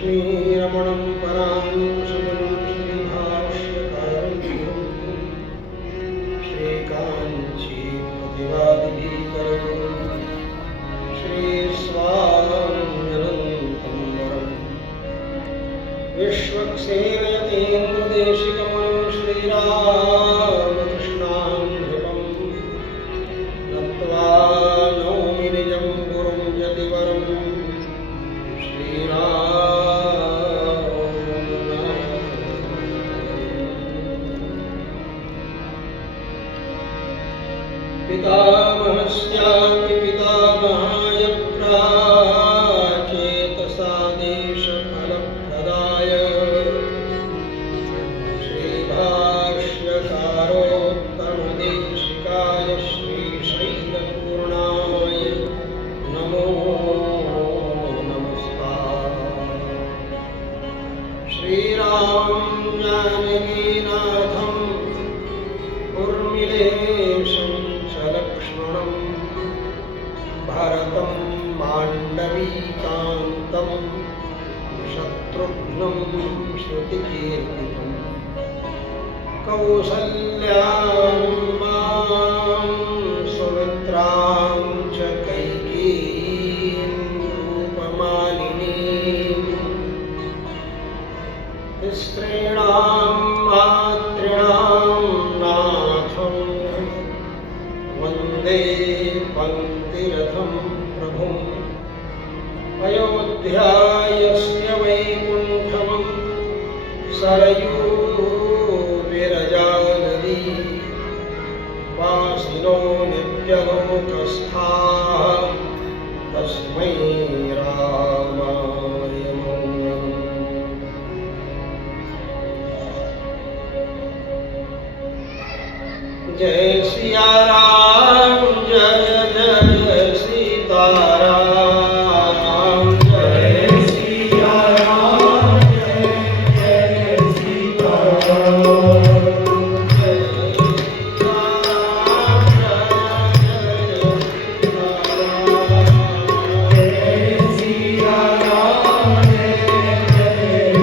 श्रीरमणं परांशुगुरुं श्रीभाष्यकारं श्रीकाञ्चीपतिवादिनीकरं श्रीस्वाम्यनन्तं वरं विश्वक्सेनयतीन्द्रदेशिकमनं श्रीरामकृष्णां नृपं नत्वा नौमि निजं गुरुं यतिवरं पितामहस्यापि पितामहाय प्राचेतसादेशफलप्रदाय श्रीभाष्यकारोत्तमदेशिकाय श्रीशैलपूर्णाय नमो नमस्तात्। श्रीरामं जानकीनाथं उर्मिलेशं लक्ष्मणं भरतं माण्डवीकान्तं शत्रुघ्नं श्रुतिकीर्तितं कौसल्यां मां सुमित्रां च कैकेयीं रूपमालिनीं स्त्रीणां मातॄणां नाथं वन्दे पङ्क्तिरथं प्रभुम् अयोध्यायस्य वैकुण्ठं सरयूविरजानदी वासिनो नित्यलोकस्थाः तस्मै रामाय मङ्गलम्। जय सिया राम जय जय सीताराम जय सिया राम जय जय सीताराम जय सिया राम जय जय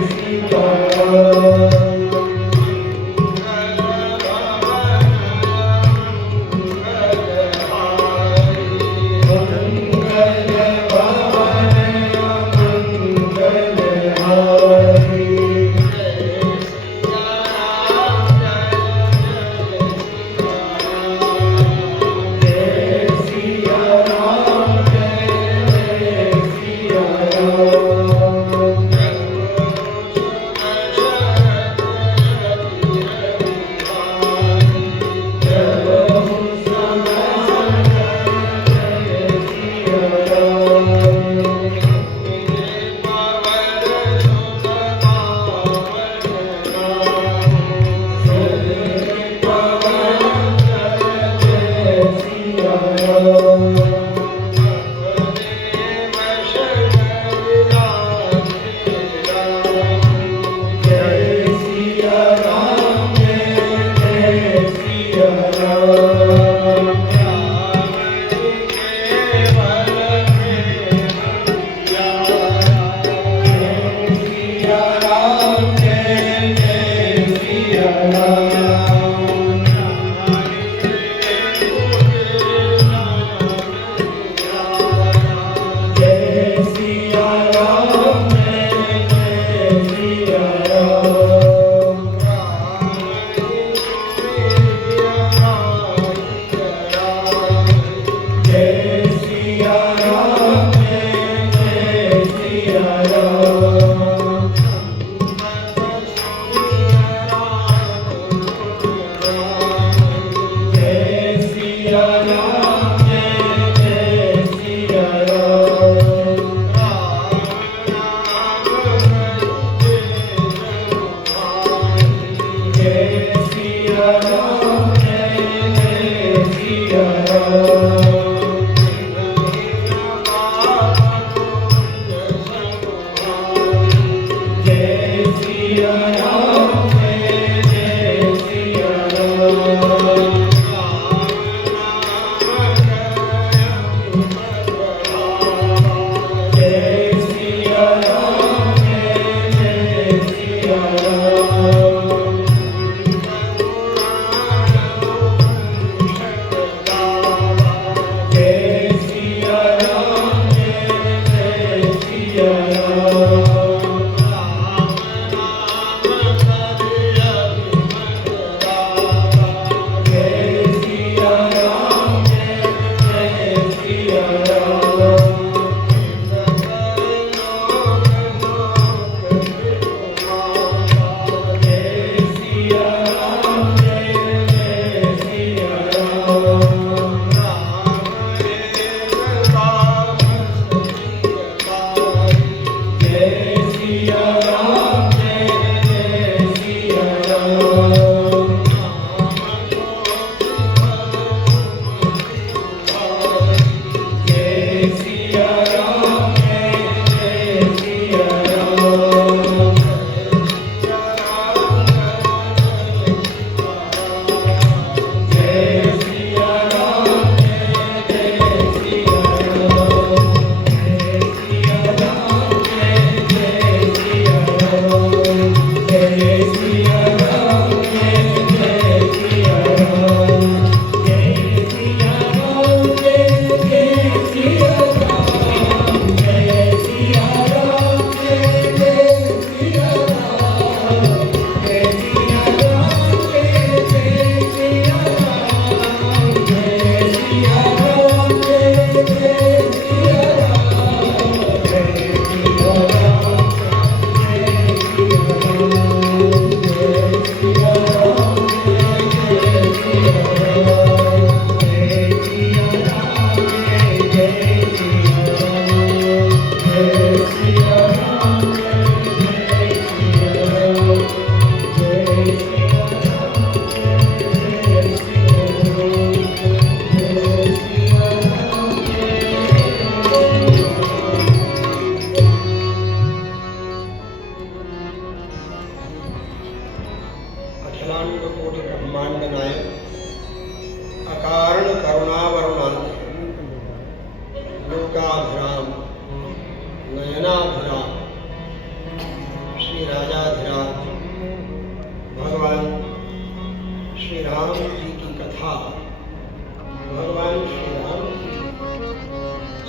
सीताराम जय सिया राम जय जय सीताराम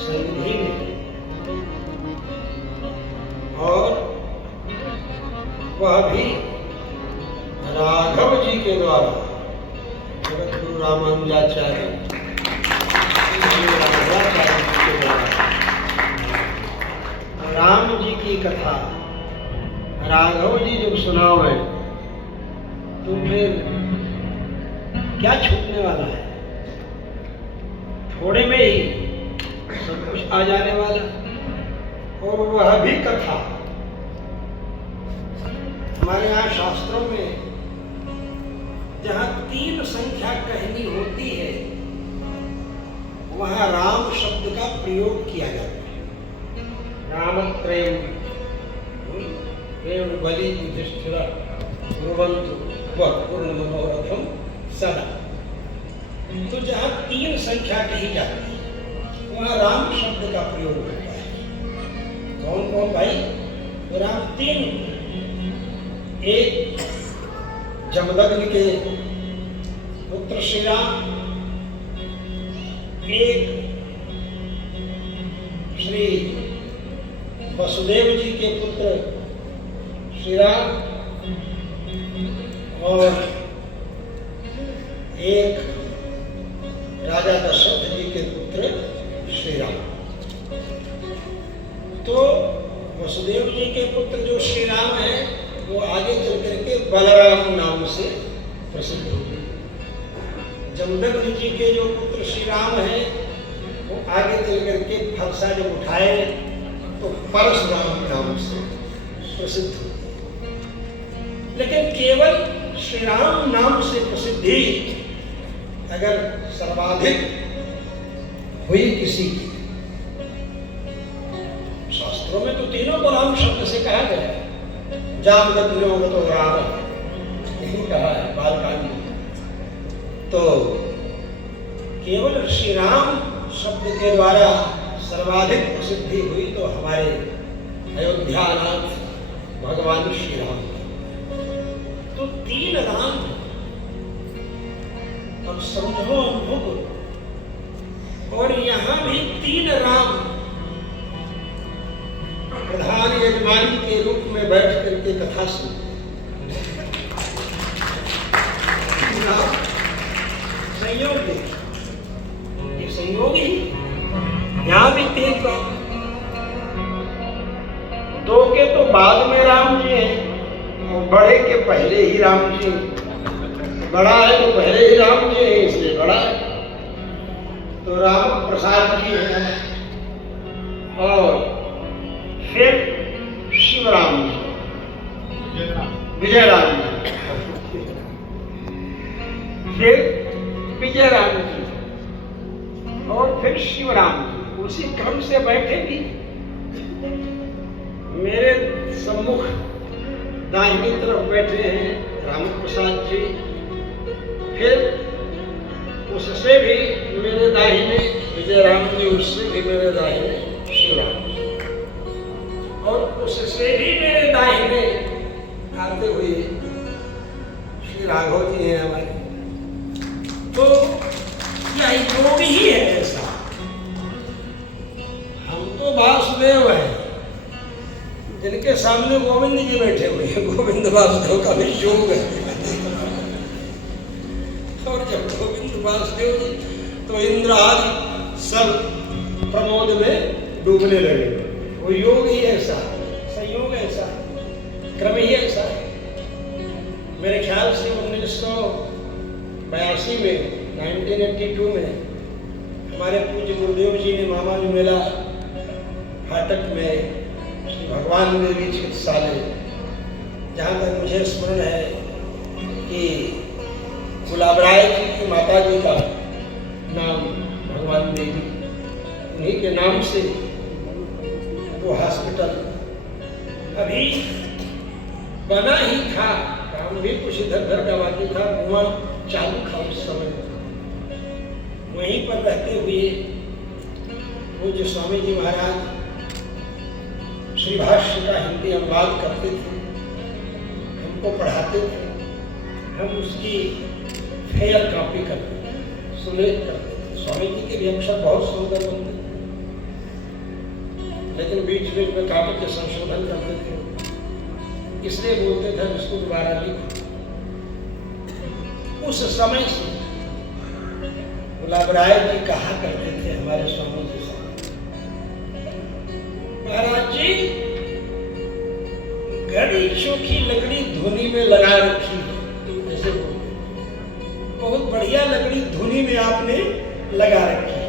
सन्निधि में, और वह भी राघव जी के द्वारा, जगत गुरु रामानुजाचार्य राघवाचार्य जी के द्वारा राम जी की कथा राघव जी जब सुनाओ तो फिर क्या छूटने वाला है? थोड़े में ही सब कुछ आ जाने वाला, और वह भी कथा हमारे यहाँ शास्त्रों में जहाँ 3 संख्या कहनी होती है वहाँ राम शब्द का प्रयोग किया जाता है। रामत्रयम् प्रेम बलि युधिष्ठिर ब्रुवन्तु वक्पूर्णमनोरथम सदा। तो जहाँ 3 संख्या कही जाती है वहाँ राम शब्द का प्रयोग होता है। कौन कौन भाई? तो राम 3, एक जमदग्नि के पुत्र श्री राम, एक श्री वसुदेव जी के पुत्र श्री राम, और एक राजा दशरथ जी के पुत्र श्री राम। तो वसुदेव जी के पुत्र जो श्री राम है वो आगे चल करके बलराम नाम से प्रसिद्ध हुए। जमदग्नि जी के जो पुत्र श्री राम है वो आगे चल करके फरसा जब उठाए तो परशुराम नाम से प्रसिद्ध हुए। लेकिन केवल श्री राम नाम से प्रसिद्धि अगर सर्वाधिक हुई किसी की, शास्त्रों में तो तीनों को राम शब्द से कहा गया है। जामदग्नो तो राम यही कहा है बालकांड में। तो केवल श्री राम शब्द के द्वारा सर्वाधिक प्रसिद्धि हुई तो हमारे अयोध्यानाथ भगवान श्री राम। तो 3 राम, अब समझो अनुभव, और यहाँ भी 3 राम प्रधान यजमान के रूप में बैठ करके कथा सुन। संयोग, ये संयोग ही। यहाँ भी 3 राम, 2 के तो बाद में राम जी हैं, और बड़े के पहले ही राम जी। बड़ा है तो पहले ही राम जी है, इसलिए बड़ा है। तो राम प्रसाद जी हैं, और फिर शिवराम जी, विजय राम जी, फिर विजय राम जी, और फिर शिवराम जी। उसी क्रम से बैठे भी। मेरे सम्मुख दाहिनी तरफ बैठे हैं राम प्रसाद जी, फिर उससे भी मेरे दाहिने विजय राम जी, उससे भी मेरे दाहिने शिवराम जी, और उससे भी मेरे दाहिने आते हुए श्री राघव जी हैं हमारे। तो यह योग ही है ऐसा। हम तो वासुदेव हैं, जिनके सामने गोविंद जी बैठे हुए हैं। गोविंद वासुदेव का भी योग है। और जब गोविंद वासुदेव जी तो इंद्र आदि सब प्रमोद में डूबने लगे। वो योग ही ऐसा, संयोग ऐसा, क्रम ही ऐसा है। मेरे ख्याल से 1982 में, 1982 में हमारे पूज्य गुरुदेव जी ने मामा जी मेला फाटक में श्री भगवान देवी चिकित्सालय, जहाँ तक मुझे स्मरण है कि गुलाब राय जी की माता जी का नाम भगवान देवी, उन्हीं के नाम से वो हॉस्पिटल अभी बना ही था। काम भी कुछ इधर उधर का बाकी था, वहाँ चालू था उस समय। वहीं पर रहते हुए पूज्य स्वामी जी महाराज श्री भाष्य का हिंदी अनुवाद करते थे, हमको पढ़ाते थे। हम उसकी फेयर कॉपी करते थे, सुलेख करते थे। स्वामी जी के भी अक्षर बहुत सुंदर बनते थे। लेकिन बीच बीच में कागज के संशोधन करते थे, इसलिए बोलते थे इसको दोबारा लिखो। उस समय से गुलाब राय जी कहा करते थे हमारे स्वामी जी से, महाराज जी घड़ी चोखी लकड़ी धुनी में लगा रखी है, ऐसे बोलते, बहुत बढ़िया लकड़ी धुनी में आपने लगा रखी है,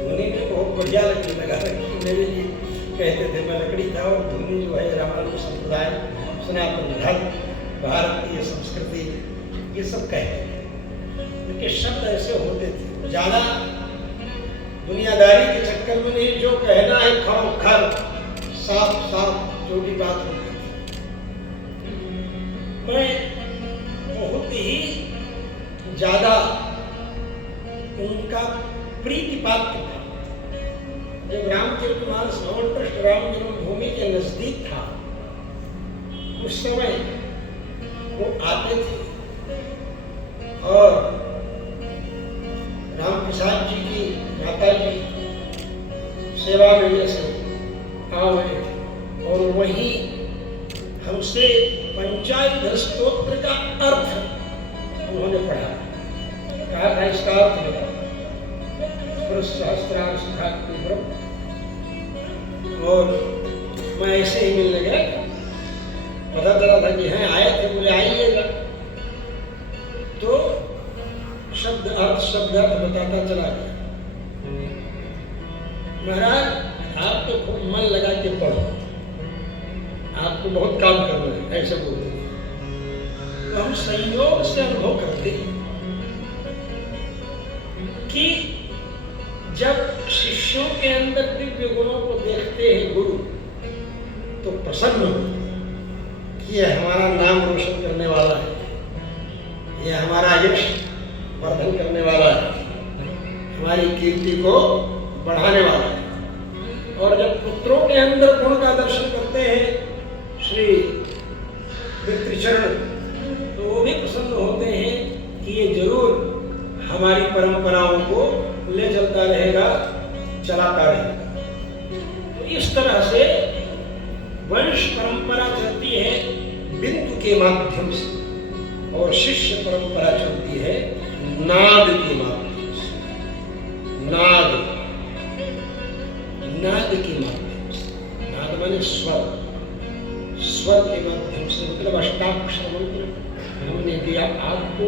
धुनी में बहुत बढ़िया लकड़ी लगा रखी है। मेरे लिए कहते थे, मैं लकड़ी था और धुनी जो है रामानुज संप्रदाय, सनातन धर्म, भारतीय संस्कृति, ये सब कहते थे। उनके शब्द ऐसे होते थे, ज्यादा दुनियादारी के चक्कर में नहीं, जो कहना है खरोखर साफ साफ जो भी बात होती थी। मैं बहुत ही ज्यादा उनका प्रीति पात्र था। जब रामचरितमानस भवन ट्रस्ट राम जन्मभूमि के नजदीक था, उस समय वो आते थे और राम प्रसाद जी की माता जी सेवा में जैसे आए और वहीं हमसे पंचायत स्तोत्र का अर्थ उन्होंने पढ़ा, कहा था इसका अर्थ बता, सहस्त्रार सुधात्म ब्रह्म। और मैं ऐसे ही मिलने गया, पता चला था कि हैं आए थे, बोले आइएगा, तो शब्द अर्थ बताता चला गया। महाराज आप तो खूब मन लगा के पढ़ो, आपको बहुत काम करना है, ऐसे बोलते। तो हम संयोग से अनुभव करते कि जब शिष्यों के अंदर दिव्य गुणों को देखते हैं गुरु, तो प्रसन्न होते कि ये हमारा नाम रोशन करने वाला है, ये हमारा यश वर्धन करने वाला है, हमारी कीर्ति को बढ़ाने वाला है। और जब पुत्रों के अंदर गुण का दर्शन करते हैं श्री पितृचरण, तो वो भी प्रसन्न होते हैं कि ये जरूर हमारी परंपराओं को ले चलता रहेगा, चलाता रहेगा। तो इस तरह से वंश परंपरा चलती है बिंदु के माध्यम से, और शिष्य परंपरा चलती है नाद के माध्यम से। नाद के माध्यम से, नाद माने स्वर, स्वर के माध्यम से, मतलब अष्टाक्षर मंत्र हमने दिया आपको,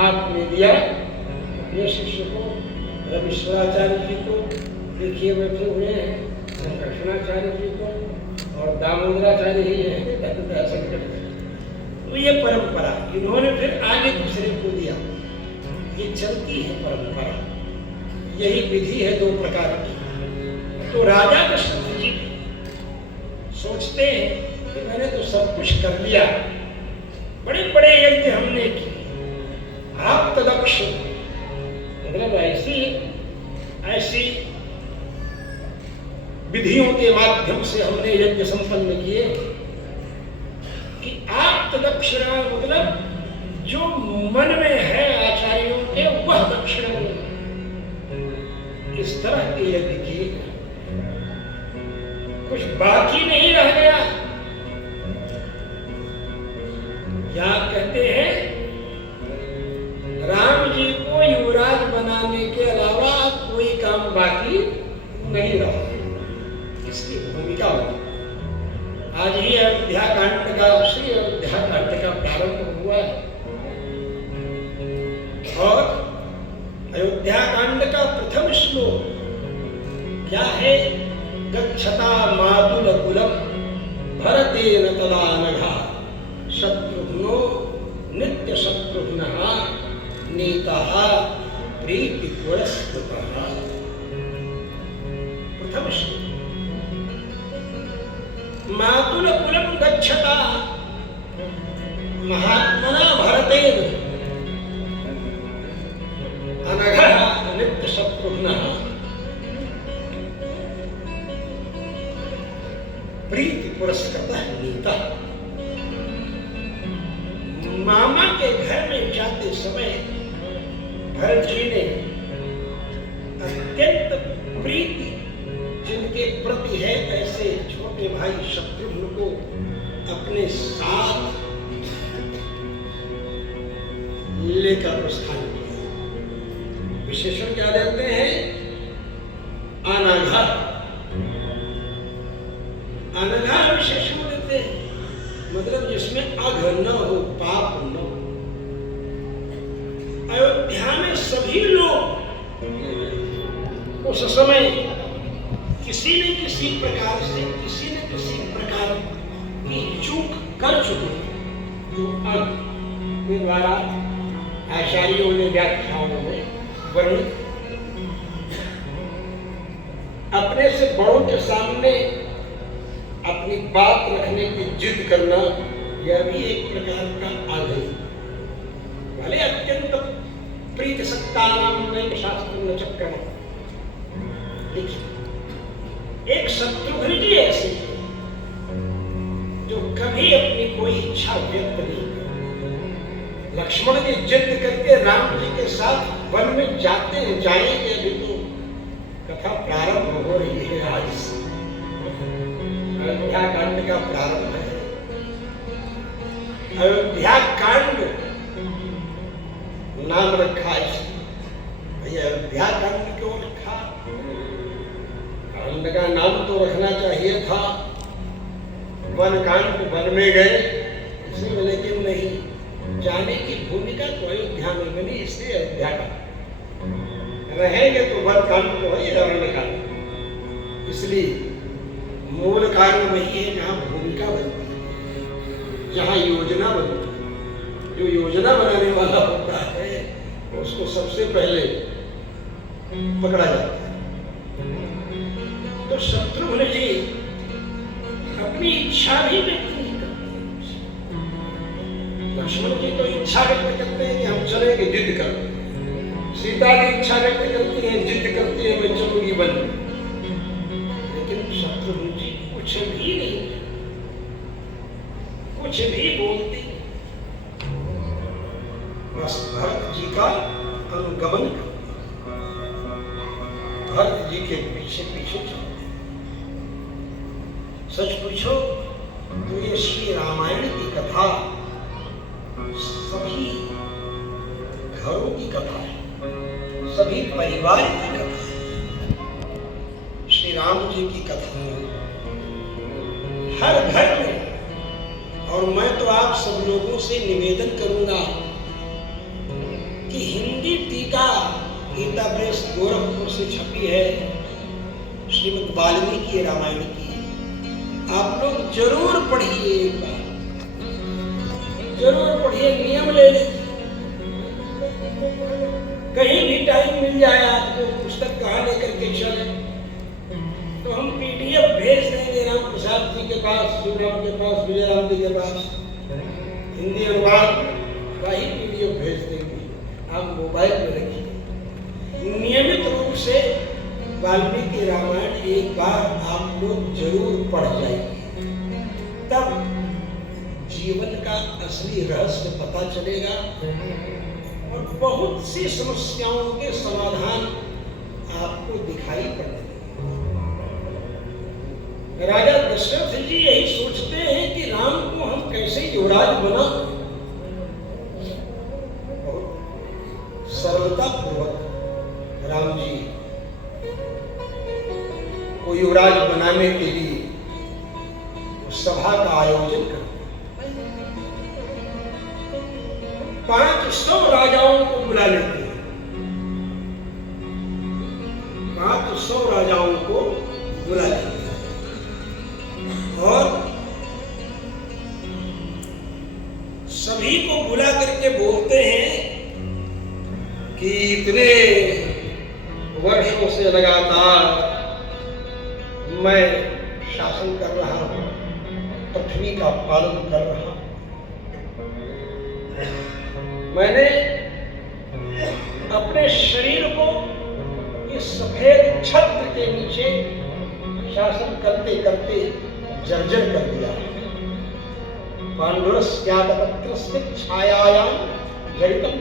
आपने दिया अपने शिष्य को, रविश्वराचार्य जी को, देखिए बैठे हुए हैं, कृष्णाचार्य जी को, और दामोदराचार्य ही है, तो ये परंपरा इन्होंने फिर आगे दूसरे को दिया। ये चलती है परंपरा, यही विधि है दो प्रकार की। तो राजा दशरथ जी सोचते हैं कि मैंने तो सब कुछ कर लिया, बड़े बड़े यज्ञ हमने किए, आप तदक्ष, मतलब ऐसी विधियों के माध्यम से हमने यज्ञ संपन्न किए कि आप तदक्षिणा, मतलब जो मन में है आचार्यों के वह दक्षिणा मिला। इस तरह के यज्ञ किए, कुछ बाकी नहीं रह गया। क्या कहते हैं, राम जी को युवराज बनाने के अलावा कोई काम बाकी नहीं रहा, इसकी भूमिका बनी। आज ही अयोध्या कांड का, श्री अयोध्या कांड का प्रारंभ हुआ है, और अयोध्या कांड का प्रथम श्लोक क्या है, गच्छता मातुल कुलम भरतेन तदा नघा शत्रुघ्नो नित्य शत्रुघ्नः नीतः प्रीति पुरस्कृतः। प्रथम श्लोक, मातुल कुलम गच्छता महात्मना भरतेन अनघः नित्य शत्रुघ्नः प्रीति पुरस्कृतः नीतः। मामा के घर में जाते समय भरत जी ने अत्यंत प्रीति जिनके प्रति है, ऐसे छोटे भाई शत्रुघ्न को अपने साथ लेकर प्रस्थान किया। विशेषण क्या देते हैं? अनघा। अनघा विशेषण देते हैं, मतलब जिसमें अघ न हो, पाप न हो। अयोध्या में सभी लोग उस समय किसी न किसी प्रकार से, किसी न किसी प्रकार की चूक कर चुके, जो अघ के द्वारा आचार्यों ने व्याख्याओं में वर्णित। अपने से बड़ों के सामने अपनी बात रखने की जिद करना, यह भी एक प्रकार का अघ है। भले अत्यंत प्रीत सत्ता नाम में शास्त्र न चक्र, देखिए एक शत्रुघ्न जी ऐसे जो कभी अपनी कोई इच्छा व्यक्त नहीं करते। लक्ष्मण जी जिद करके राम जी के साथ वन में जाते हैं, जाएंगे, अभी तो कथा प्रारंभ हो रही है। आज से अयोध्या कांड का प्रारंभ है। अयोध्या कांड नाम रखा है भैया, अयोध्या कांड क्यों रखा? कांड का नाम तो रखना चाहिए था वन कांड, वन में गए इसी में, लेकिन नहीं, जाने की भूमिका तो अयोध्या में बनी, इसलिए अयोध्या का रहेंगे तो वन कांड तो है, अरण्य कांड। इसलिए मूल कारण वही है जहां भूमिका बनती है, जहां योजना बनती है। जो योजना बनाने वाला होता है उसको सबसे पहले पकड़ा जाता है। तो शत्रुघ्न जी अपनी इच्छा भी व्यक्त नहीं करते। लक्ष्मण जी तो इच्छा व्यक्त करते हैं कि हम चलेंगे, जिद करते हैं। सीता की इच्छा व्यक्त करती है, जिद करती है, मैं चलूंगी वन में। लेकिन शत्रुघ्न जी कुछ भी नहीं, कुछ भी बोलते नहीं, बस भरत जी का अनुगमन करते, भरत जी के पीछे पीछे चलते। सच पूछो तो ये श्री रामायण की कथा सभी घरों की कथा है, सभी परिवार की कथा है। श्री राम जी की कथा हर घर में। और मैं तो आप सब लोगों से निवेदन करूंगा कि हिंदी टीका गीता प्रेस गोरखपुर से छपी है श्रीमद् वाल्मीकि रामायण की, आप लोग जरूर पढ़िए, एक बार जरूर पढ़िए, नियम ले लीजिए। कहीं भी टाइम मिल जाए आपको, पुस्तक कहाँ लेकर के चले, तो हम PDF भेज देंगे राम प्रसाद जी के पास, शिवराम के पास, विजयराम जी के पास, हिंदी अनुवाद का ही PDF भेज देंगे। आप मोबाइल में रखिए, नियमित रूप से वाल्मीकि रामायण एक बार आप लोग जरूर पढ़ जाइए, तब जीवन का असली रहस्य पता चलेगा और बहुत सी समस्याओं के समाधान आपको दिखाई पड़ेंगे। राजा दशरथ जी यही सोचते हैं कि राम को हम कैसे युवराज बना। बहुत सरलता पूर्वक राम जी को युवराज बनाने के लिए सभा का आयोजन कर 500 राजाओं को बुला लेते हैं, 500 राजाओं को बुला लेते हैं और सभी को बुला करके बोलते हैं कि इतने वर्षों से लगातार मैं शासन कर रहा हूं, पृथ्वी का पालन कर रहा हूं, मैंने अपने शरीर को इस सफेद छत्र के नीचे शासन करते करते जर्जर कर दिया। पांडुरस्यादपत्रस्य छायायां जड़ितम,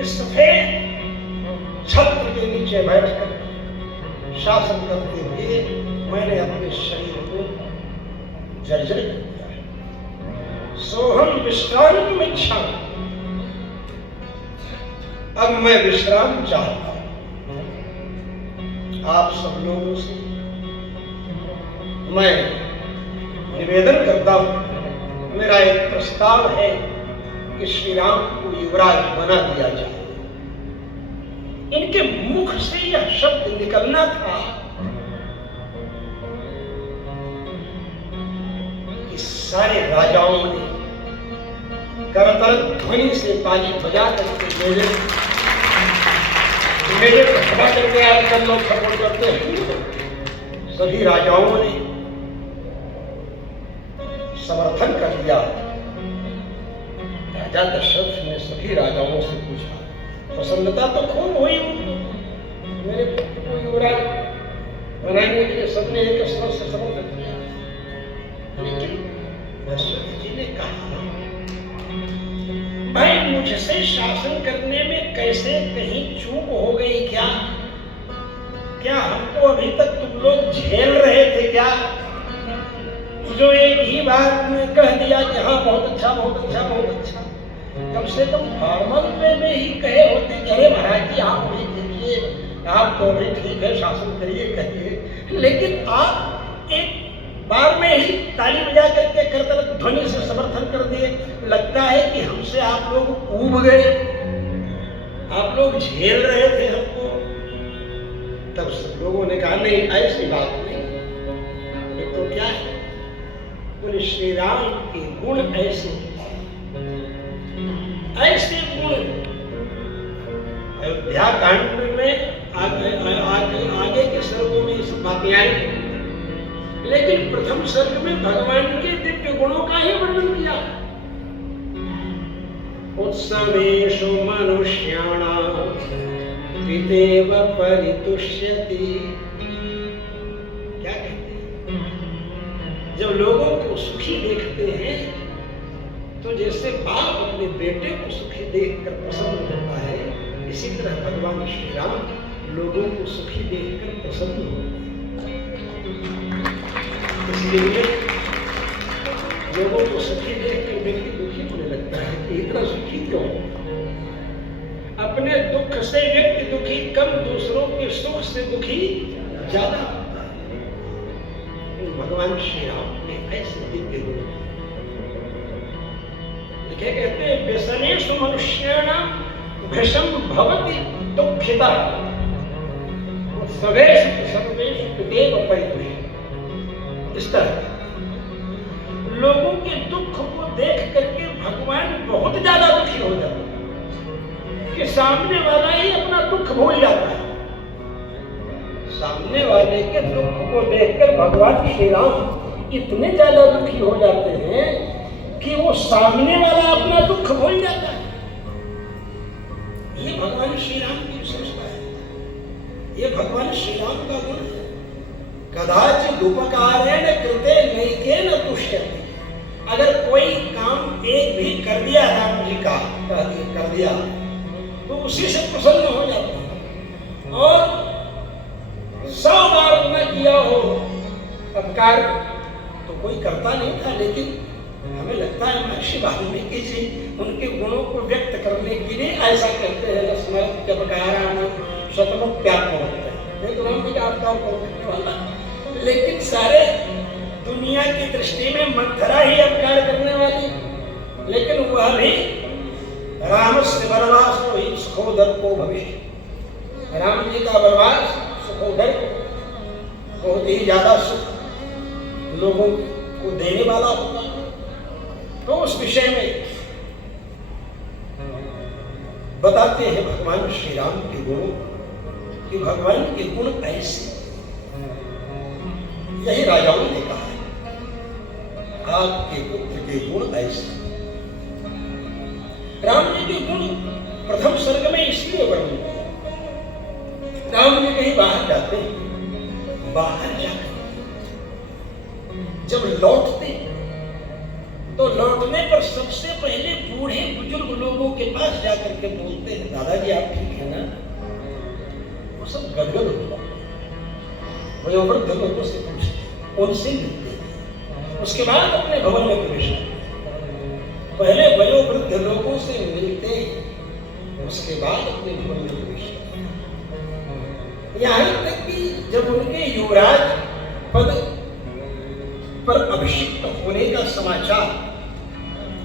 इस सफेद छत्र के नीचे बैठकर शासन करते हुए मैंने अपने शरीर को जर्जर कर दिया है। सोहम विश्राम इच्छा, अब मैं विश्राम चाहता हूं। आप सब लोगों से मैं निवेदन करता हूं, मेरा एक प्रस्ताव है कि श्री राम को युवराज बना दिया जाए। इनके मुख से यह शब्द निकलना था कि सारे राजाओं ने करतल ध्वनि से ताली बजा करके मेरे को खड़ा करके आजकल लोग सपोर्ट करते हैं। सभी राजाओं ने समर्थन कर दिया। राजा दशरथ ने सभी राजाओं से पूछा, प्रसन्नता तो खूब हुई उनको, मेरे पुत्र को युवराज बनाने के लिए सबने एक स्वर से समर्थन किया। लेकिन दशरथ जी ने कहा, भाई मुझसे शासन करने में कैसे कहीं चूक हो गई क्या? क्या हमको अभी तक तुम लोग झेल रहे थे क्या? जो एक ही बार में कह दिया कि हाँ बहुत अच्छा बहुत अच्छा बहुत अच्छा, कम से कम फॉर्मल वे में ही कहे होते कि अरे महाराज जी आप भी देखिए, आप तो भी ठीक है शासन करिए कहिए, लेकिन आप एक बार में ही ताली बजा करके करतल ध्वनि से समर्थन कर दिए। लगता है कि हमसे आप लोग ऊब गए, आप लोग झेल रहे थे हमको। तब सब लोगों ने कहा नहीं ऐसी बात नहीं, ये तो क्या है, बोले श्री राम के गुण ऐसे ऐसे गुण अयोध्या कांड में आगे के सर्गों में इस बातें आई, लेकिन प्रथम सर्ग में भगवान के दिव्य गुणों का ही वर्णन किया। उत्सवेषु मनुष्याणां पितेव परितुष्यति। क्या कहते हैं? जब लोगों को सुखी देखते हैं तो जैसे बाप अपने बेटे को सुखी देखकर प्रसन्न होता है, इसी तरह भगवान श्री राम लोगों को सुखी देखकर प्रसन्न होते हैं। इसलिए लोगों को सुखी देखकर व्यक्ति दुखी होने लगता है कि इतना सुखी क्यों? अपने दुख से व्यक्ति दुखी कम, दूसरों के सुख से दुखी ज्यादा होता है। भगवान श्री राम ने ऐसे दिव्य गुण लिखे, कहते हैं व्यसनेषु मनुष्याणां भृशं भवति दुःखितः सर्वेषु सर्वेषु पितेव परितुष्यति। इस तरह लोगों के दुख को देख करके भगवान बहुत ज्यादा दुखी हो जाते हैं कि सामने वाला ही अपना दुख भूल जाता है। सामने वाले के दुख को देखकर भगवान श्री राम इतने ज्यादा दुखी हो जाते हैं कि वो सामने वाला अपना दुख भूल जाता है। ये भगवान श्री राम की विशेषता है, ये भगवान श्री राम का गुण है। कदाचित् उपकारेण कृते नैकेन तुष्यति। अगर कोई काम एक भी कर दिया राम जी का कर दिया तो उसी से प्रसन्न हो जाते हैं, और 100 बार न किया हो उपकार तो कोई करता नहीं था, लेकिन हमें लगता है महर्षि वाल्मीकि जी उनके गुणों को व्यक्त करने के लिए ऐसा कहते हैं, नहीं तो राम जी का अवतार करने वाला, लेकिन सारे दुनिया की दृष्टि में मंथरा ही अपकार करने वाली, लेकिन वह भी रामस्य वनवासो हि सुखोदर को भविष्य। राम जी का वनवास सुखोदर बहुत ही ज्यादा सुख लोगों को देने वाला होगा। तो उस विषय में बताते हैं भगवान श्री राम के गुण, कि भगवान के गुण ऐसे, यही राजाओं ने कहा है, आपके पुत्र के गुण ऐसे। राम जी के गुण प्रथम सर्ग में इसलिए वर्णन किया, राम जी कहीं बाहर जाते हैं, बाहर जाकर जब लौटते तो लौटने पर सबसे पहले बूढ़े बुजुर्ग लोगों के पास जाकर के बोलते हैं, दादाजी आप ठीक है ना? वो सब गदगद हो जाते हैं। वयोवृद्ध लोगों से पूछते, उनसे मिलते, उसके बाद अपने भवन में प्रवेश करते। पहले वयोवृद्ध लोगों से मिलते, उसके बाद अपने भवन में प्रवेश करते। यहाँ तक कि जब उनके युवराज पद पर अभिषिक्त होने का समाचार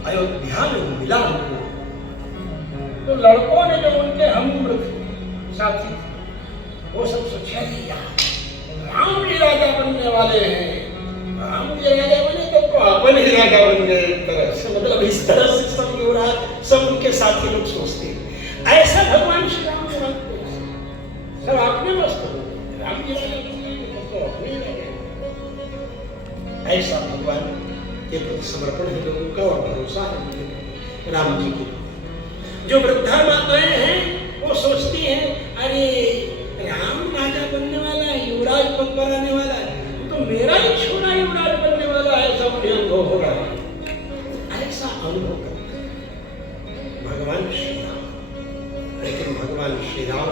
अयोध्या में मिला उनको, तो लड़कों ने जो उनके हम उम्र साथी थे, वो सब सोचा राम जी राजा बनने वाले हैं, राम जी राजा बने तो अपन ही राजा बन गए। एक तरह से, मतलब इस तरह से सब युवराज, सब उनके साथी लोग सोचते हैं। ऐसा भगवान श्री राम को मानते हैं, सब आपने मस्त हो गए, राम जी राजा बन गए तो अपने ही राजा। ऐसा भगवान के प्रति समर्पण है लोगों का और भरोसा है राम जी के। जो वृद्धा माताएं हैं वो सोचती हैं अरे राम राजा बनने वाला है, युवराज पद पर आने वाला है, तो मेरा ही छोरा युवराज बनने वाला है, ऐसा मुझे अनुभव हो रहा है। ऐसा अनुभव करते हैं भगवान श्री राम। लेकिन भगवान श्री राम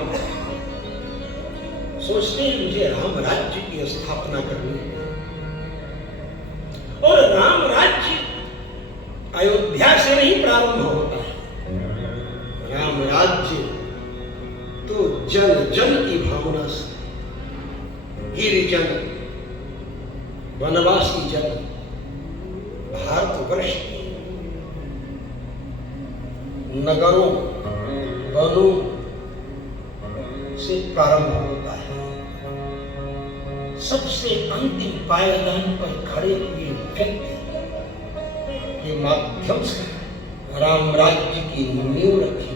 सोचते हैं मुझे राम राज्य की स्थापना करनी है, और राम राज्य अयोध्या से नहीं प्रारंभ होता है। राम राज्य तो जन जन की भावना से, गिरिजन, वनवासी जन, भारतवर्ष के नगरों, वनों से प्रारंभ होता है। सबसे अंतिम पायदान पर खड़े हुए व्यक्ति के माध्यम से राम राज्य की नींव रखी